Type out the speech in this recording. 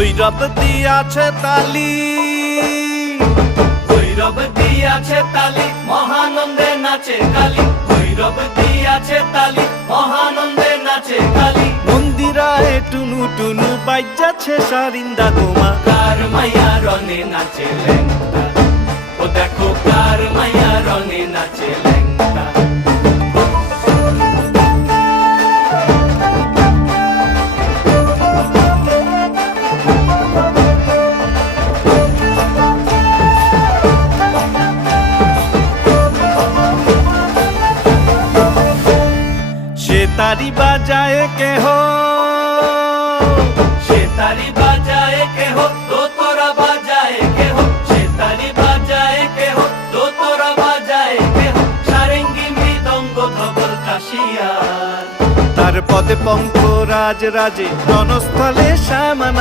ভৈরব দিয়াছে তালি, ভৈরব দিয়াছে তালি, মহানন্দে নাচে কালী। ভৈরব দিয়াছে তালি, মহানন্দে নাচে কালী। মন্দিরায় টুনু টুনু বাইজাছে সারিন্দা গোমা। কার মাইয়া রনে নাচে ল্যাংটা, ও দেখো কার মাইয়া রনে নাচে ল্যাংটা। সে তারি বাজায় কেহ, সে তারি বাজায় কেহ, দোতরা বাজায় কেহ। সে তারি বাজায় কেহ, দোতরা বাজায় কেহ। সারেঙ্গি মৃদঙ্গ ধবল কাশিয়ার। তার পদে পঙ্ক রাজ রাজে রণস্থলে শ্যামানা।